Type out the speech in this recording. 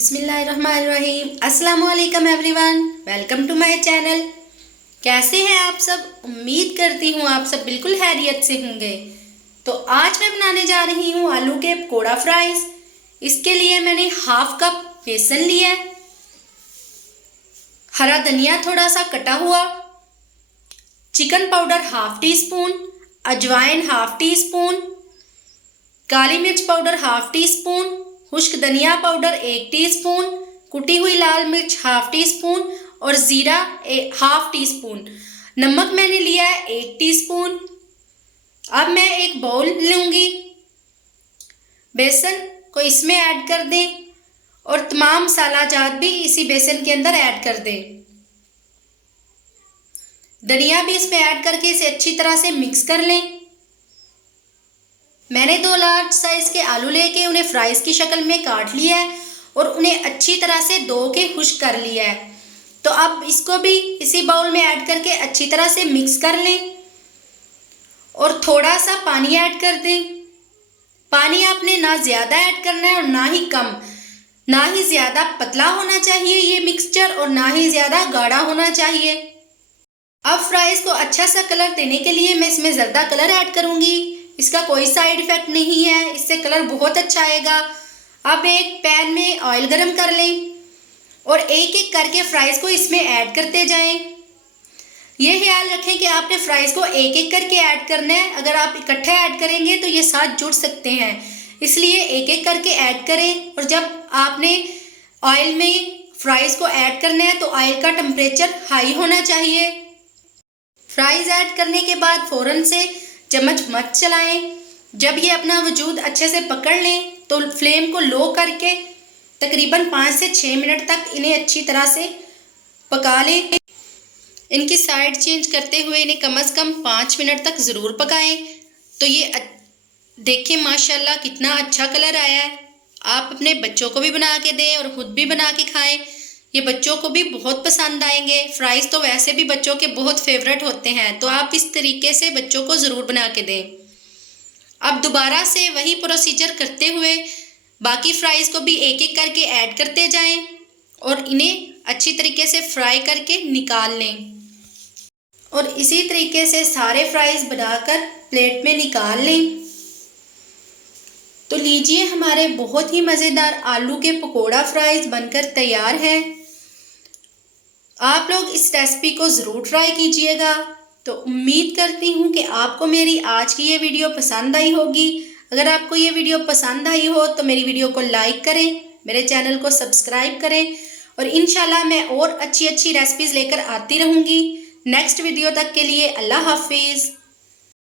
बिस्मिल्लाहिर्रहमानिर्रहीम। अस्सलाम वालेकुम everyone, welcome to my channel. कैसे हैं आप सब? उम्मीद करती हूँ आप सब बिल्कुल खैरियत से होंगे। तो आज मैं बनाने जा रही हूँ आलू के पकोड़ा फ्राइज। इसके लिए मैंने हाफ कप बेसन लिया है, हरा धनिया थोड़ा सा कटा हुआ, chicken powder half tea spoon, अजवाइन हाफ टी स्पून, काली मिर्च पाउडर हाफ टी स्पून, खुश्क धनिया पाउडर 1 टीस्पून, कुटी हुई लाल मिर्च हाफ टी स्पून और ज़ीरा हाफ टी स्पून। नमक मैंने लिया है 1 टीस्पून। अब मैं एक बाउल लूँगी, बेसन को इसमें ऐड कर दें और तमाम मसाला जात भी इसी बेसन के अंदर ऐड कर दें। धनिया भी इसमें ऐड करके इसे अच्छी तरह से मिक्स कर लें। मैंने 2 लार्ज साइज के आलू लेके उन्हें फ्राइज की शक्ल में काट लिया है और उन्हें अच्छी तरह से धो के खुश्क कर लिया है। तो अब इसको भी इसी बाउल में ऐड करके अच्छी तरह से मिक्स कर लें और थोड़ा सा पानी ऐड कर दें। पानी आपने ना ज़्यादा ऐड करना है और ना ही कम, ना ही ज़्यादा पतला होना चाहिए ये मिक्सचर और ना ही ज़्यादा गाढ़ा होना चाहिए। अब फ्राइज को अच्छा सा कलर देने के लिए मैं इसमें ज़र्दा कलर ऐड करूँगी। इसका कोई साइड इफ़ेक्ट नहीं है, इससे कलर बहुत अच्छा आएगा। अब एक पैन में ऑयल गरम कर लें और एक एक करके फ्राइज़ को इसमें ऐड करते जाएं। ये ख्याल रखें कि आपने फ्राइज़ को एक एक करके ऐड करना है। अगर आप इकट्ठा ऐड करेंगे तो ये साथ जुड़ सकते हैं, इसलिए एक एक करके ऐड करें। और जब आपने ऑयल में फ्राइज़ को ऐड करना है तो ऑयल का टेम्परेचर हाई होना चाहिए। फ्राइज़ ऐड करने के बाद फ़ौरन से चम्मच मत चलाएं। जब ये अपना वजूद अच्छे से पकड़ लें तो फ्लेम को लो करके तकरीबन 5 से 6 मिनट तक इन्हें अच्छी तरह से पका लें। इनकी साइड चेंज करते हुए इन्हें कम से कम 5 मिनट तक ज़रूर पकाएं। तो ये देखें माशाल्लाह कितना अच्छा कलर आया है। आप अपने बच्चों को भी बना के दें और ख़ुद भी बना के खाएं, ये बच्चों को भी बहुत पसंद आएंगे। फ्राइज़ तो वैसे भी बच्चों के बहुत फेवरेट होते हैं, तो आप इस तरीके से बच्चों को ज़रूर बना के दें। अब दोबारा से वही प्रोसीजर करते हुए बाकी फ्राइज़ को भी एक एक करके ऐड करते जाएं और इन्हें अच्छी तरीके से फ्राई करके निकाल लें। और इसी तरीके से सारे फ्राइज़ बनाकर प्लेट में निकाल लें। तो लीजिए, हमारे बहुत ही मज़ेदार आलू के पकोड़ा फ्राइज़ बनकर तैयार हैं। आप लोग इस रेसिपी को ज़रूर ट्राई कीजिएगा। तो उम्मीद करती हूँ कि आपको मेरी आज की ये वीडियो पसंद आई होगी। अगर आपको ये वीडियो पसंद आई हो तो मेरी वीडियो को लाइक करें, मेरे चैनल को सब्सक्राइब करें और इंशाल्लाह मैं और अच्छी अच्छी रेसिपीज़ लेकर आती रहूँगी। नेक्स्ट वीडियो तक के लिए अल्लाह हाफिज़।